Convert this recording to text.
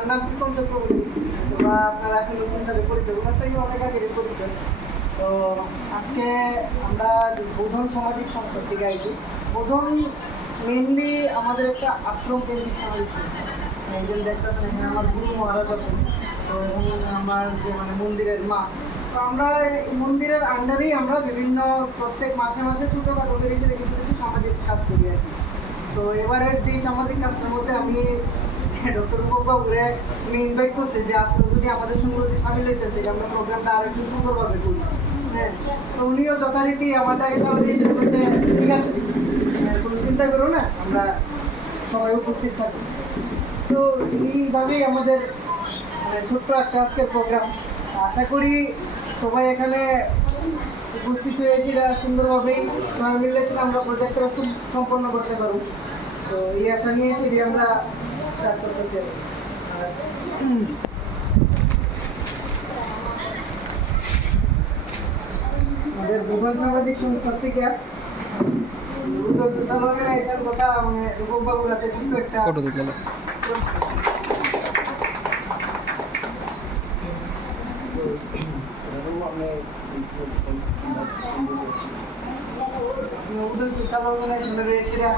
আমার নাম প্রীতম চক্রবর্তী, বা আপনারা এখন নতুন সাথে পরিচয়, ওনার সঙ্গে অনেক আগে পরিচয়। তো আজকে আমরা বোধন সামাজিক সংস্থা থেকে আইছি। বোধন মেনলি আমাদের একটা আশ্রম কেন্দ্রিক সামাজিক সংস্থা। এই যে দেখতেছেন এখানে আমার গুরু মহারাজ আছেন, তো এবং আমার যে মানে মন্দিরের মা। তো আমরা এই মন্দিরের আন্ডারেই আমরা বিভিন্ন প্রত্যেক মাসে মাসে ছোটোখাটো করে কিছু কিছু সামাজিক কাজ করি আর কি। তো এবারের যে সামাজিক কাজটার মধ্যে আমি ডক্টর রূপক বাবুরে আমি ইনভাইট করছি যে আপনি যদি আমাদের সঙ্গে যদি সামিল হইতেন থেকে আমরা প্রোগ্রামটা আর একটু সুন্দরভাবে করি। হ্যাঁ, তো উনিও যথারীতি আমারটাকে সামনে দিয়ে বলছে ঠিক আছে, কোনো চিন্তা করো না, আমরা সবাই উপস্থিত থাকি। তো এইভাবেই আমাদের মানে ছোট্ট একটা আজকের প্রোগ্রাম। আশা করি সবাই এখানে উপস্থিত হয়ে সেটা সুন্দরভাবেই সবাই মিলে সেটা আমরা প্রজেক্টটা সম্পন্ন করতে পারব। তো এই আশা নিয়ে সেটি আমরা স্টার্ট করতেছি। আমাদের ভূগোল সামাজিক সংস্থা থেকে সোশ্যাল অর্গানাইজেশন তথা মানে রূপকবাবুর হাতে ছোট্ট একটা সোশ্যাল অর্গানাইজেশনের সেটা